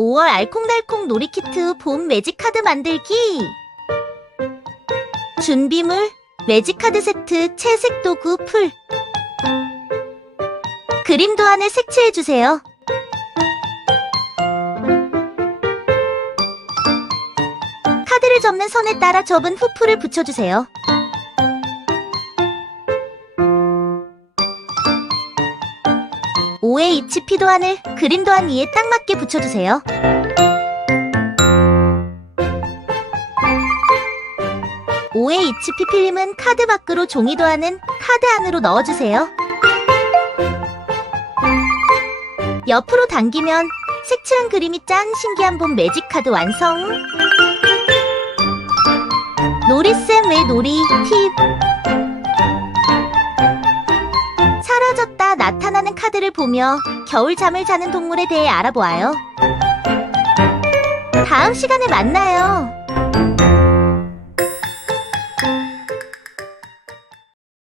5월 알콩달콩 놀이키트 봄 매직카드 만들기 준비물 매직카드 세트 채색 도구 풀 그림 도안을 색칠해주세요. 카드를 접는 선에 따라 접은 후 풀을 붙여주세요. 입치피 도안을 그림 도안 위에 딱 맞게 붙여주세요. 오의 입치피 필름은 카드 밖으로 종이 도안은 카드 안으로 넣어주세요. 옆으로 당기면 색칠한 그림이 짠 신기한 봄 매직 카드 완성. 놀이쌤 왜 놀이 팁 나타나는 카드를 보며 겨울 잠을 자는 동물에 대해 알아보아요. 다음 시간에 만나요.